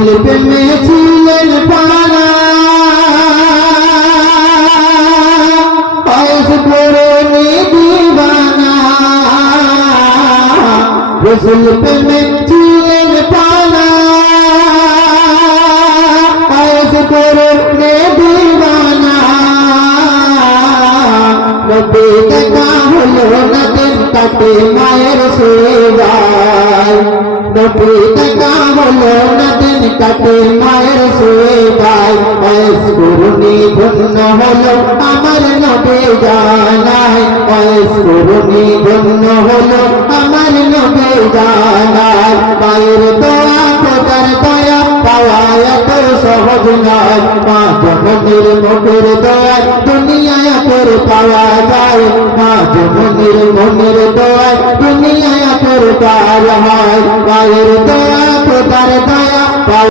প্রেমে ছিলেন পানা পরনে দিবানা রসুল প্রেমে ছিলেন পানা পরনে দিবানা নবী দেখা হলো না দিন কাটে মায়ের সেবায় নবী দেখা হলো না দিন কাটে মায়ের সেবায় বয়স গুরুনি ধন্য হলো আমার নবী জানায় বয়স গুরুনি ধন্য হলো আমার নবী জানায় মায়ের দোয়া খোদার দয়া পাওয়া এত সহজ নয় মা জননীর মুখের দোয়া দুনিয়ায় তোর পাওয়া যায় মা জননীর মনের দোয়া দুনিয়ায় তোর পাওয়া হয় মায়ের দোয়া খোদার দয়া